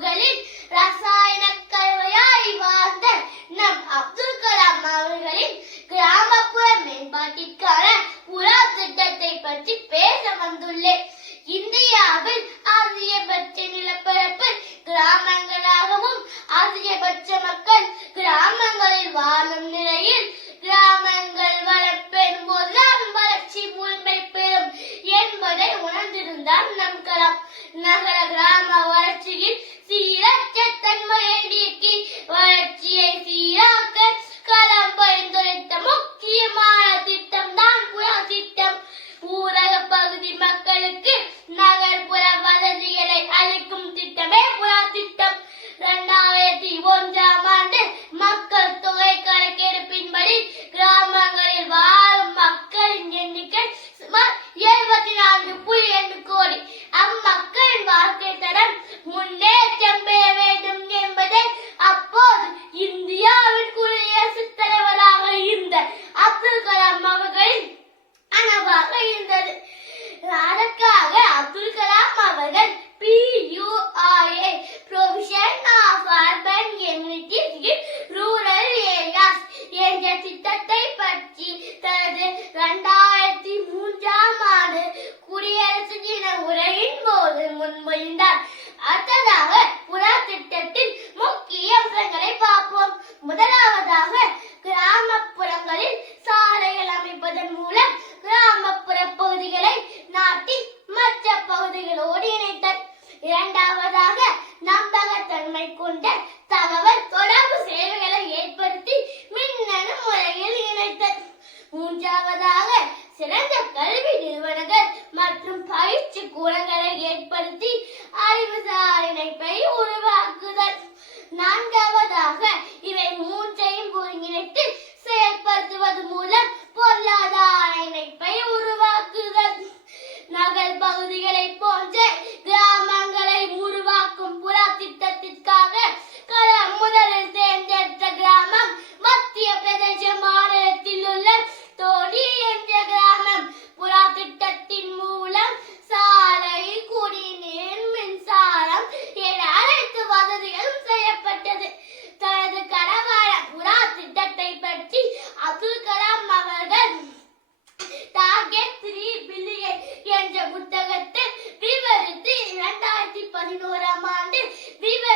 புகழில் ரசாயன கருவையாய் வாழ்ந்த நம் அப்துல் கலாம் அவர்களின் கிராமப்புற மேம்பாட்டிற்கான புறா திட்டத்தை பற்றி பேச வந்துள்ளேன் இந்தியாவில் அதிகபட்ச நிலப்பரப்பு கிராமங்களாகவும் அதிகபட்ச மக்கள் கிராமங்களில் வாழும் நிலையில் கிராமங்கள் வளம் பெறும் போதுதான் வளர்ச்சி முழுமை பெறும் என்பதை உணர்ந்திருந்தால் நம் கலாம். நகர அவர்கள் PURA Provision of urban Amenities in Rural Areas என்ற திட்டத்தை பற்றி தனது ரெண்டாயிரத்தி மூன்றாம் ஆண்டு குடியரசு தின உரையின் போது முன்மொழிந்தார். அடுத்ததாக தன்மை கொண்ட தகவல் தொடர்பு சேவைகளை ஏற்படுத்தி மின்னணு முறையில் இணைத்தல். மூன்றாவதாக சிறந்த கல்வி நிறுவனங்கள் மற்றும் பயிற்சி கூடங்களை ஏற்படுத்தி ஸ்ரீ பில்லியன் என்ற புத்தகத்தில் விவரித்து இரண்டாயிரத்தி பதினோராம் ஆண்டு விவரி